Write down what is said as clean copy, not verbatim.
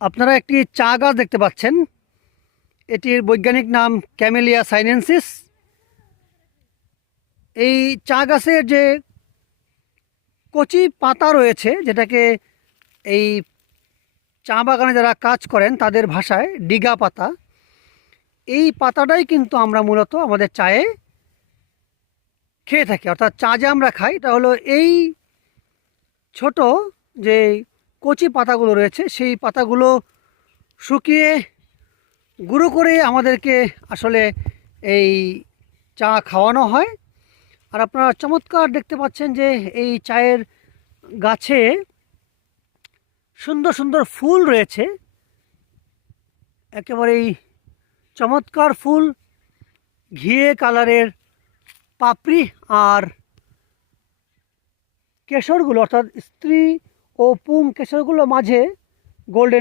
আপনারা একটি চা গাছ দেখতে পাচ্ছেন। এটির বৈজ্ঞানিক নাম ক্যামেলিয়া সাইনেনসিস। এই চা গাছের যে কচি পাতা রয়েছে, যেটাকে এই চা বাগানে যারা কাজ করেন তাদের ভাষায় ডিগা পাতা, এই পাতাটাই কিন্তু আমরা মূলত আমাদের চায়ে খেয়ে থাকি। অর্থাৎ চা যে আমরা খাই এটা হলো এই ছোট যে কচি পাতাগুলো রয়েছে, সেই পাতাগুলো শুকিয়ে গুঁড়ো করে আমাদেরকে আসলে এই চা খাওয়ানো হয়। আর আপনারা চমৎকার দেখতে পাচ্ছেন যে এই চায়ের গাছে সুন্দর সুন্দর ফুল রয়েছে, একেবারেই চমৎকার ফুল, ঘিয়ে কালারের পাপড়ি আর কেশরগুলো অর্থাৎ স্ত্রী ও পুং কেশরগুলো মাঝে গোল্ডেন